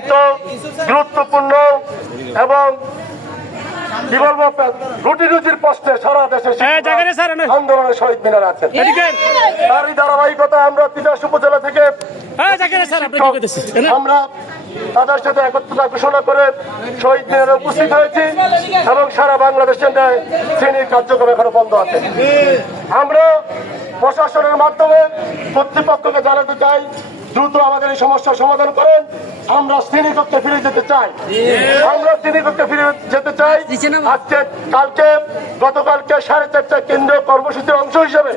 অত্যন্ত গুরুত্বপূর্ণ এবং কি বলব রুটি রুজির সারা দেশে হ্যাঁ। আন্দোলনে শহীদ মিনার আছেন। এদিকে তারই ধারাবাহিকতা আমরা উপজেলা থেকে হ্যাঁ আমরা তাদের সাথে একত্রতা ঘোষণা করে শহীদ মিনারে উপস্থিত হয়েছি এবং সারা বাংলাদেশের ন্যায় শ্রেণির কার্যক্রম এখনও বন্ধ আছে। আমরা প্রশাসনের মাধ্যমে কর্তৃপক্ষকে জানাতে চাই দ্রুত আমাদের এই সমস্যার সমাধান করেন। আমরা শ্রেণীকক্ষে ফিরে যেতে চাই। আমরা শ্রেণীকক্ষে ফিরে যেতে চাই। আজকে কালকে গতকালকে সাড়ে চারটা কেন্দ্রীয় কর্মসূচির অংশ হিসেবে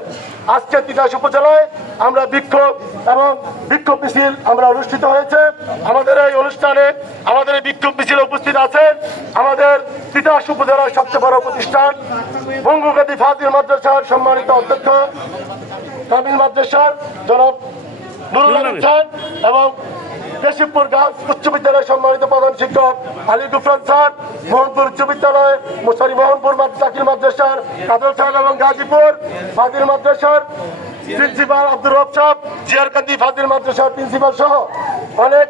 আজকে তিতাস উপজেলায় আমরা বিক্ষোভ এবং বিক্ষোভ মিছিল আমরা অনুষ্ঠিত হয়েছে। আমাদের এই অনুষ্ঠানে আমাদের এই বিক্ষোভ মিছিল উপস্থিত আছেন আমাদের তিতাস উপজেলার সবচেয়ে বড় প্রতিষ্ঠান বঙ্গগতি ফাজিল মাদ্রাসার সম্মানিত অধ্যক্ষ কামিল মাদ্রাসার জনাব নুরুল খান এবং দেশিপুর গার্লস উচ্চ বিদ্যালয়ের সম্মানিত প্রধান শিক্ষক আলী গুফরান স্যার, মোহনপুর উচ্চ বিদ্যালয় সরি মোহনপুর দাখিল মাদ্রাসার, কাজল সাহেব এবং গাজীপুর ফাদিল মাদ্রাসার প্রিন্সিপাল আব্দুর রব সাহেব জিয়ারকান্দি ফাজিল মাদ্রাসার প্রিন্সিপাল সহ অনেক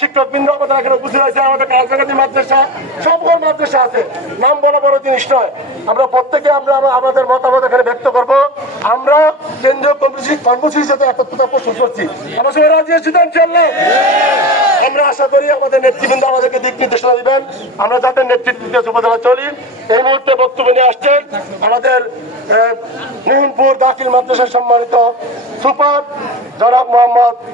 শিক্ষক বৃন্দ আমাদের এখানে উপস্থিত আছে আমাদের কালকান্দি মাদ্রাসা সকল মাদ্রাসা আছে। নাম বড় বড় জিনিস নয়। আমরা প্রত্যেকে আমরা আমাদের মতামত এখানে ব্যক্ত করব। আমরা কেন্দ্রীয় কর্মসূচি কর্মসূচির সাথে একত্রতা প্রশ্ন করছি। আমার সবাই রাজি আছি তো, ইনশাআল্লাহ? আশা করি আমাদের নেতৃবৃন্দ আমাদেরকে দিক নির্দেশনা দিবেন। আমরা যাতে নেতৃত্ব উপজেলা চলি। এই মুহূর্তে বক্তব্য নিয়ে আসছে আমাদের মোহনপুর দাখিল মাদ্রাসার সম্মানিত সুপার জনাব মোহাম্মদ